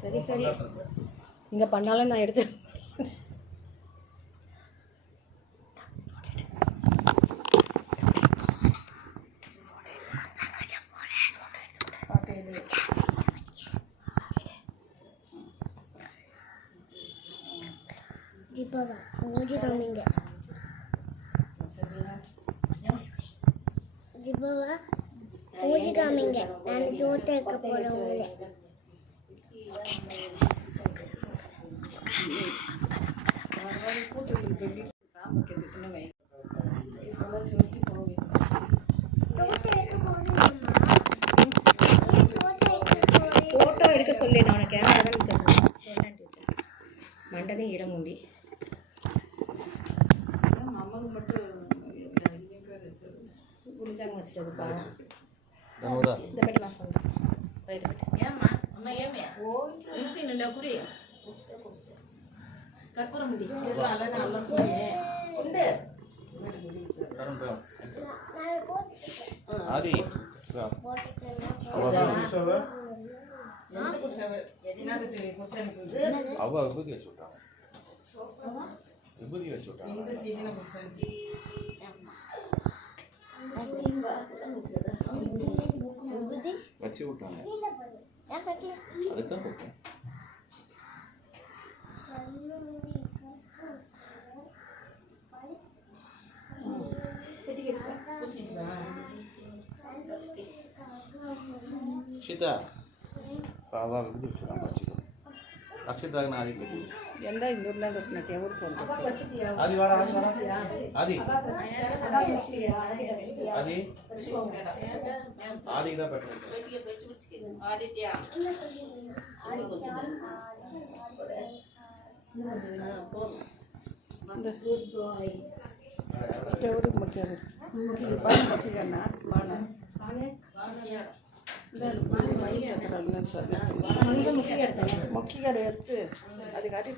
சரி சரி நீங்கள் பண்ணாலும் நான் எடுத்து ஜிப்பாவா மூஞ்சி காமிங்க ஜிப்பாவா மூஞ்சி காமிங்க நான் ஜோட்டை இருக்க போகிறேன் உங்களே ஃபோட்டோ எடுக்க சொல்லி நான் கேமரா தான் நிற்க மண்டனே ஈரமுண்டி குளிச்சாங்க வச்சுட்டதுப்பா இந்த பெட்டி மாஸ் பண்ணுறேன் ஏம்மா அம்மா ஏமே இன்சின் குரி கற்பூர முடி ஆதி அவ விபூதி வச்சு விட்டாங்க விபூதி வச்சு விட்டாங்க வச்சு விட்டாங்க அதுதான் போட்டேன் அக்ஷிதா బాగా విభూతి వచ్చుతాం మంచిగా అక్షిత నాది ఎంత ఇందులో నాకు ఎవరు ఫోన్ అది వాడ అది అది అది ఇదా పెట్టండి ఎవరు ముఖ్యాలు ముఖ్యంగా మొక్కిగా ఎత్తు అది కాటి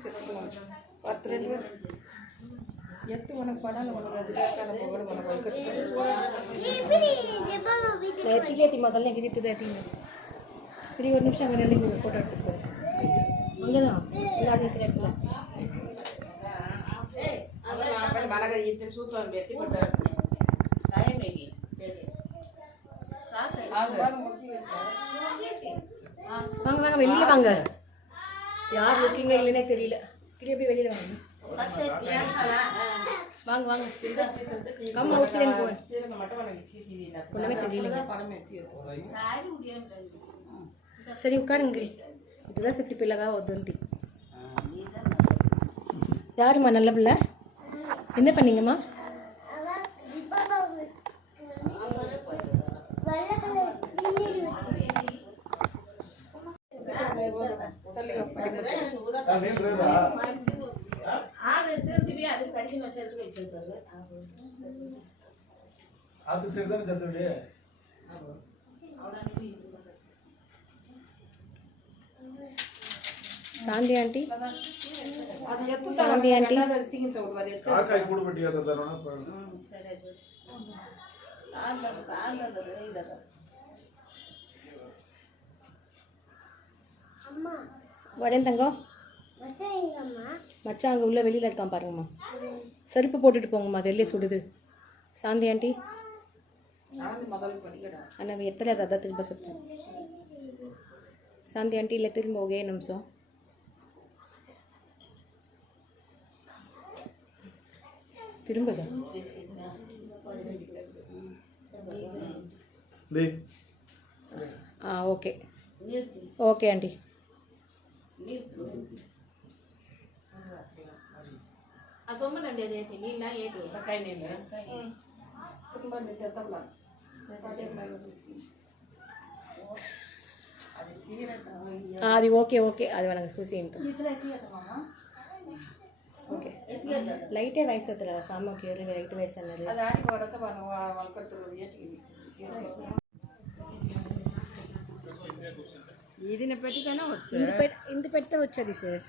పత్తు 2000 ఎత్తు మనకు పడాలి మనకు అది కాల పోగడం మనకు ಎತ್ತಿ ಮೊದಲನೇ ಗಿರಿತದೆ ಸರಿ ಒಂದು ನಿಮಿಷ ಅಂಗಡಿಯಲ್ಲಿ ಫೋಟೋ எடுத்துட்டு ಹಂಗದ ಇಲ್ಲ ಅದು ಇರಲ್ಲ ಅದು ಬಲಗ ಇತ್ತೆ ಸೂತ್ರ ಬೆತ್ತಿ ಕೊಟ್ಟ ಟೈಮ್ ಹೇಗೆ வாங்க வாங்க வெளியில வாங்க யார் லுக்கிங்க இல்லைன்னே தெரியல கிளி எப்படி வெளியில வாங்க வாங்க வாங்க கம்ம அவுட் சைடு போய் ஒண்ணுமே தெரியல சரி உட்காருங்க இதுதான் சிட்டி பிள்ளைகா ஒதுந்தி யாரும்மா நல்ல பிள்ளை என்ன பண்ணீங்கம்மா சாந்தி ஆண்டி சாந்தி ஆண்டி வரேன் தங்கம் மச்சான் அங்கே உள்ள வெளியில் இருக்கான் பாருங்கம்மா செருப்பு போட்டுட்டு போங்கம்மா வெளியே சுடுது சாந்தி ஆண்டி அண்ணா எத்தனை அதான் திரும்ப சொல்கிறேன் சாந்தி ஆண்டி இல்லை திரும்ப ஒரே நிமிஷம் திரும்புதா ఓకే ఓకే అండి ఆ సొమ్మనండి అదేంటి నీళ్ళ ఏంటి బకాయి నీళ్ళు అది ఓకే ఓకే అది మనకు చూసి ఓకే లైటే వయసు అవుతుంది సామకి లైట్ వయసు అన్నది ഇതിനെ പറ്റി തന്നെ இந்த பெட்டு வச்சது சார்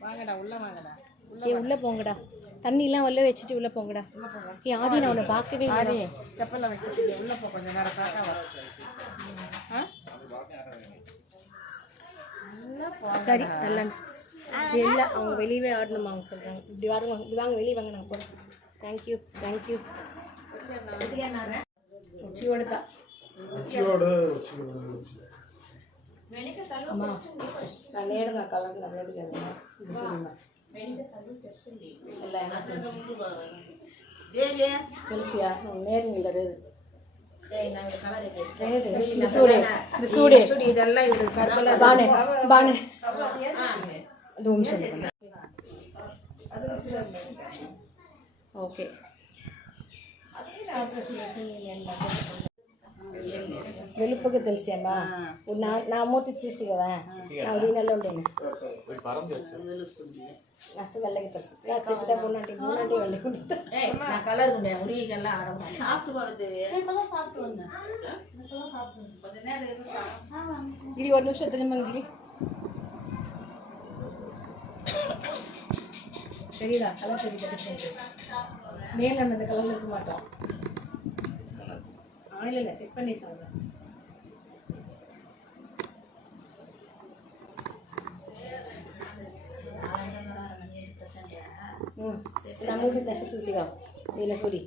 வாங்கடா உள்ள வாங்கடா உள்ளே போங்கடா தண்ணிலாம் உள்ள வச்சுட்டு உள்ளே போங்கடா ஆதி நான் உன்னை பார்க்கவே இல்லை செப்பலில் வச்சுட்டு உள்ளே போ கொஞ்சம் நேரம் காக்கா சரி நல்லா இல்லை அவங்க வெளியவே ஆடணுமா அவங்க சொல்கிறாங்க. இப்படி வாங்க வெளியே வாங்க நாங்கள் போகிறோம். Thank you thank you. உச்சியோட தான் அம்மா நான் நேரம் நான் கலந்து நான் நேரம் இது சொல்லுங்கள் இல்லை తెలిసియా నేరు నిల్లదు చూడే ಇದೆಲ್ಲ ಇವ್ರು ಕರ್ಬಲ ಬಾಣೆ ಬಾಣೆ ಅದು ఓకే వెలుపుగా తెలిసామా నా మూతి చూస్తే కదా నా దీనిలో ఉండేది అసలు వెళ్ళకి తెలుసు చెప్తే మూడంటే వెళ్ళకి నా కలర్ ఉండే ఉరిగెಲ್ಲ ఇది ఒక నిమిషం తినమంగి தெரியுதா கலர் தெரியுது மேல நம்ம இந்த கலர்ல இருக்க மாட்டோம் ஆயில செட் பண்ணிட்டாங்க நம்ம வீட்டு நெச చూసిగా దీని సూరి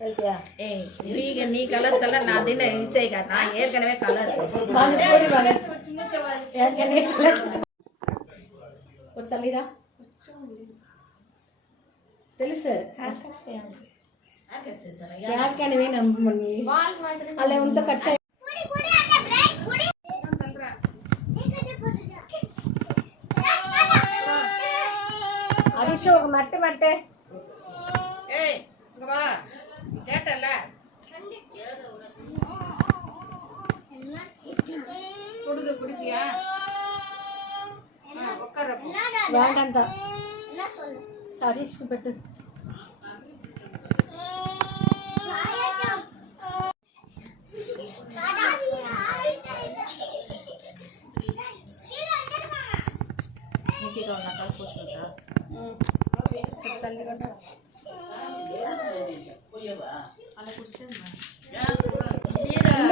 తెలిసియా ಉರಿಗೆ ನೀ ಕಲರ್ ಕಲರ್ ನಾ ದಿನ ಇಸೇಗ ನಾ ಏರ್ಕನವೇ ಕಲರ್ ಬಾನೆ ಸೂರಿ ಬಾನೆ ಏರ್ಕನೇ ಕಲರ್ ಗೊತ್ತಲ್ಲಿದಾ తెలుసు ಯಾರ್ಕನವೇ ನಮ್ಮ ಮಮ್ಮಿ ಅಲ್ಲೇ ಉಂತ ಕಟ್ಸ ಹರೀಶ್ ಮಟ್ಟೆ ಮಟ್ಟೆ ಏಯ್ ಬಾ ಕೇಟಲ್ಲ ಕುಡಿದು ಕುಡಿತೀಯಾ வேண்டாம் தான் ஹரீஷ்க்கு பெட்டு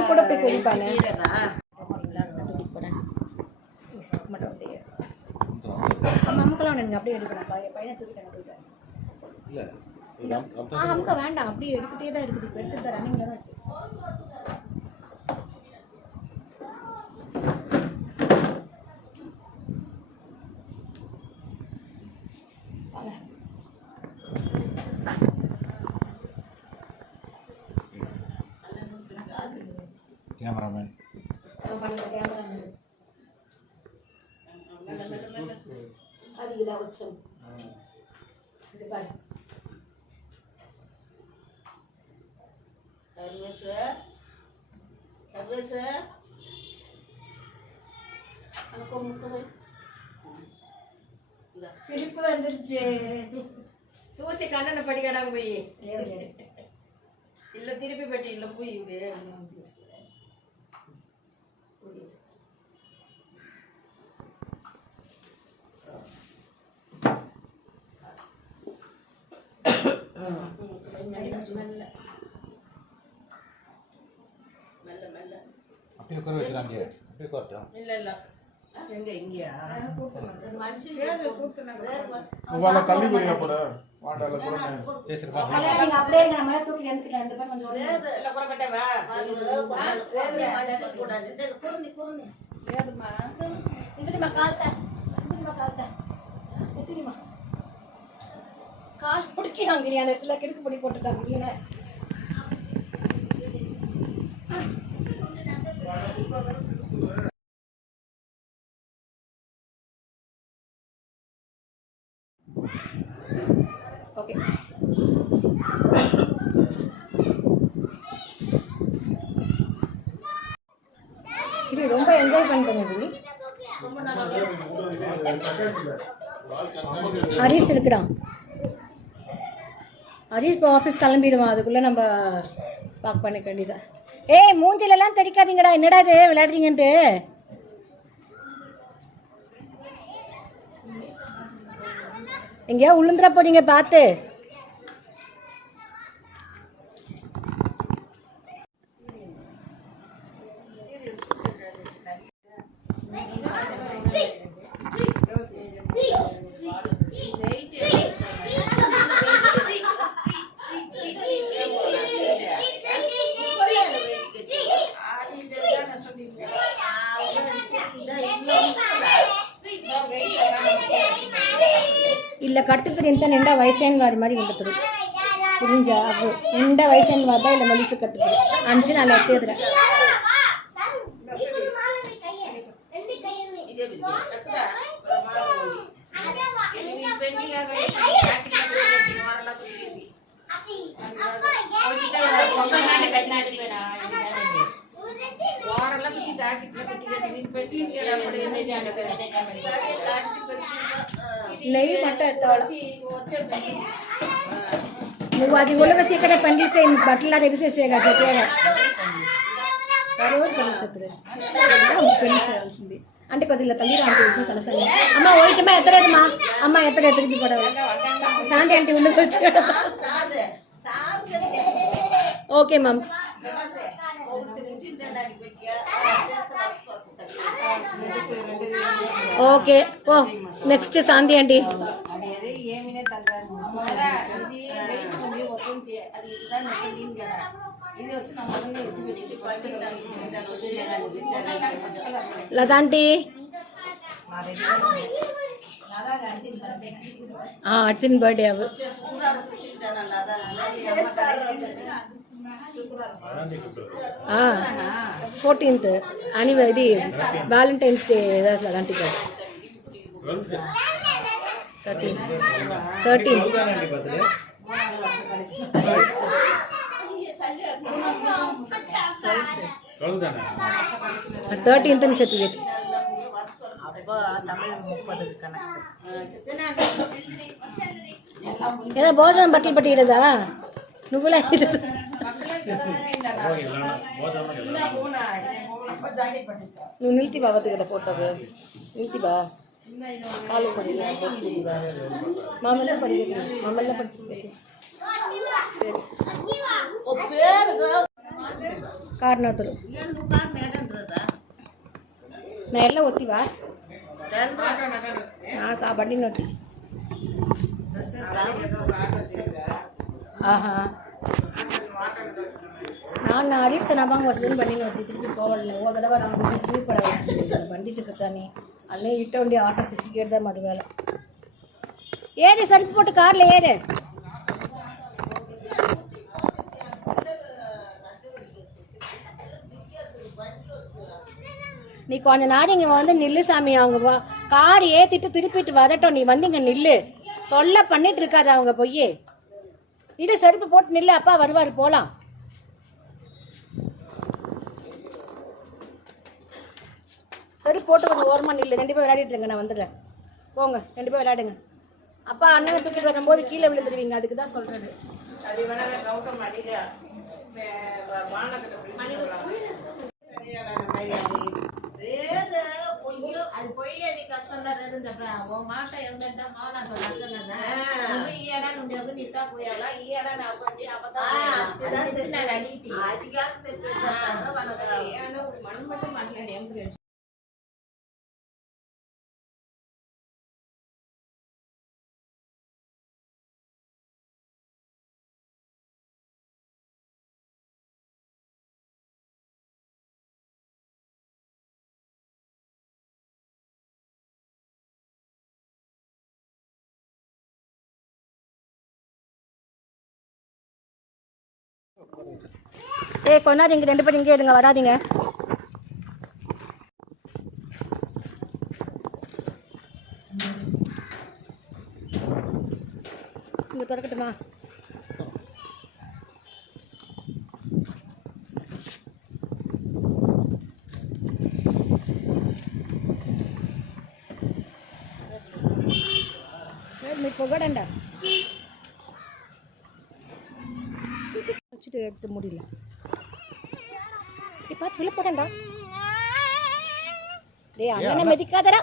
கூட போய் குடிப்பானே அம்மாக்கெல்லாம் எனக்கு அப்படியே எடுக்கிறேன் பையனை தூக்கிட்டேன் போயிட்டேன் அமுக்க வேண்டாம் அப்படியே எடுத்துகிட்டே தான் இருக்குது இப்போ எடுத்து தரேன் நீங்கள் தான் கேமராமேன் கேமராமேன் அது இதாக வச்சோம் இது பாரு சர்வீஸ் சிரிப்பு வந்துருச்சு சூசி கண்ணனை படிக்கடாங்க போய் இல்ல திருப்பி பெட்டி இல்ல போய் அப்படியே உட்கார வச்சுறாங்க அப்படியே உட்காரட்டும் இல்ல இல்ல எங்க இங்கயா వాళ్ళ తల్లి పోయినా కూడా వాళ్ళ కూడా அப்படியே நம்ம தூக்கி எடுத்துக்கலாம் இந்த பேர் கொஞ்சம் இல்ல குறப்பட்டவா குருணி குருணி ஏதுமா இதுமா கால்த்த இதுமா கால்த்த எத்திரிமா கால் பிடிக்கிறாங்க அந்த இடத்துல கிடுக்கு பொடி போட்டுட்டாங்க கீழே ஓகே இது ரொம்ப என்ஜாய் பண்ணிட்டேன் ஹரீஷ் இருக்கிறான் ஹரீஷ் இப்போ ஆஃபீஸ் கிளம்பிடுவான் அதுக்குள்ளே நம்ம பேக் பண்ணிக்க வேண்டியதான் ஏய் மூஞ்சிலெல்லாம் தெரிக்காதீங்கடா என்னடா இது விளையாடுறீங்கன்ட்டு எங்கேயா உளுந்துட போறீங்க பார்த்து ಇಲ್ಲ ಕಟ್ಟಿದ್ರೆ ಇಂತ ನಿಂಡ ವಯಸ್ಸೇನು ವಾರ மாதிரி ఉంటుంది புரிஞ்சா அது நிண்ட வயசேನು வார்தான் இல்லை மலிசு கட்டுது அஞ்சு நாள் எட்டியதுல నెయ్యి మట్ట నువ్వు అది ఒళ్ళవేసి ఇక్కడ పండిస్తే బట్టలు రెడీ చేసేగా చెప్పేగా పెళ్లి చేయాల్సింది అంటే కొద్దిగా తల్లి రాంటి కలసండి అమ్మ ఓయిటమ్మా ఎత్తలేదమ్మా అమ్మ ఎత్తగా ఎత్తరికి కూడా శాంతి అంటే ఉండకొచ్చు ఓకే మ్యామ్ ఓకే ఓ నెక్స్ట్ శాంతి ఆంటీ లదాంటి అర్తిన్ బర్త్డే అవి 14th అని ఇది వ్యాలంటైన్స్ డే లదాంటి గారు 13th అని చెప్పి ఏదో భోజనం బట్టలు పట్టిరదా నువ్వులా నువ్వు నిల్తివా అవద్దు కదా ఫోటోకు నిల్తివా కాలు పడి మమ్మల్ని పడి సరే ಕಾರ್ನೋತರು ನಾ ಎಲ್ಲ ಓದ್ತೀವಾ ಆ ಬಂಡಿ ನೋಡ್ತಿ ಆಹಾ நான் அரிசி நபாங்க வருதுன்னு பண்ணி நோட்டி திருப்பி போகல ஓ தடவை நான் ஸ்லீப் பட வச்சுருக்கேன் బండి சிக்கத்தானே அல்லே இட்ட வண்டி ஆட்டோ சிக்கிட்டு தான் மது வேலை ஏறு சருப்பு போட்டு காரில் ஏறு நீ கொஞ்ச நேரம் இங்கே வந்து நில்லு சாமி அவங்க கார் ஏற்றிட்டு திருப்பிட்டு வரட்டும் நீ வந்து இங்கே நில்லு தொல்லை பண்ணிட்டு இருக்காது அவங்க போய் இது செருப்பு போட்டு நில்லு அப்பா வருவார் போகலாம் சரி போட்டு கொஞ்சம் ஓரமாக நில்லு 2 பேர் விளையாடிட்டு இருங்க நான் வந்துடுறேன் போங்க 2 பேர் விளையாடுங்க அப்பா அண்ணனை தூக்கிட்டு வரும்போது கீழே விழுந்துருவீங்க அதுக்கு தான் சொல்கிறது అది పోయేది కష్టం ఓ మాట ఏంటంటే మా నాకు అర్థం కదా ఈ ఏడా నుండి నీతా పోయాలా ఈ ఏడా అవ్వండి అబద్ధం అడిగితే మనం బట్టి మాట్లాడి ఏం గురించి ஏய் கொண்டாதீங்க 2 பேரும் இங்கே இருங்க வராதீங்க இங்கே திறக்கட்டுமா మీరు పొగడండి வச்சுட்டு எடுத்து முடியல இப்போ உள்ள போடண்டா டேய் அண்ணனை மெதிக்காதடா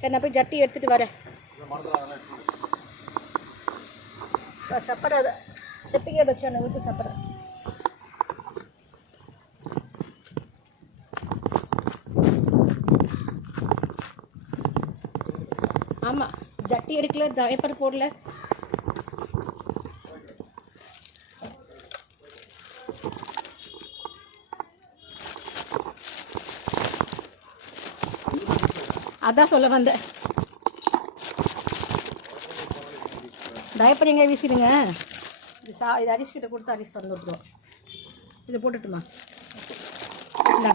சரி நான் போய் ஜட்டி எடுத்துட்டு வரேன் சப்பட செப்பிகேட் வச்சு அந்த வீட்டு சப்பட ஆமாம் ஜட்டி எடுக்கல டயப்பர் போடல அதான் சொல்ல வந்தேன் டயப்பர் எங்கே வீசிடுங்க. இது அரிசிக்கிட்ட கொடுத்து அரிசி தந்து விட்டுருவோம். இதை போட்டுட்டுமா இந்தா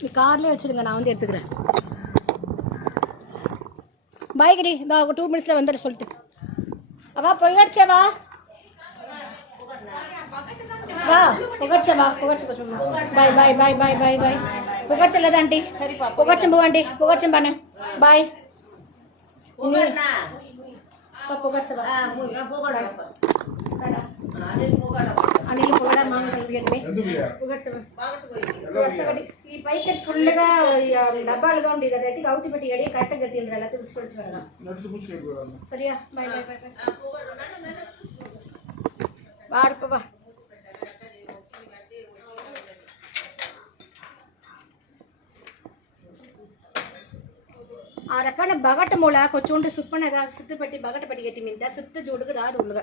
நீ கார்லேயே வச்சுடுங்க, நான் வந்து எடுத்துக்கிறேன். பாய்கடி இந்த 2 மினிட்ஸில் வந்துட சொல்லிட்டு அவா போயிடுச்சே வா வா పొగడ్చవా bye bye bye bye bye bye పొగడ్చలేదా ఆంటీ పొగడ్చం పోవండి పొగడ్చం బానే బాయ్ పొగడ్చవా అనిల్ పొగడ మామూలు గెట్టి పొగడ్చవా ఈ పైకి ఫుల్గా డబ్బాలుగా ఉండి కదా అయితే కౌతి పెట్టి అడిగి కరెక్ట్గా గట్టింది అలా తీసుకొచ్చి సరియా బాయ్ బాయ్ బాయ్ బార్పవా ఆ రకాన బగట మూల కొంచెం సుప్పనగా సుత్తు పెట్టి బగట పెట్టి గట్టి మింత సుత్తు జోడుకు రాదు ఉల్లుగా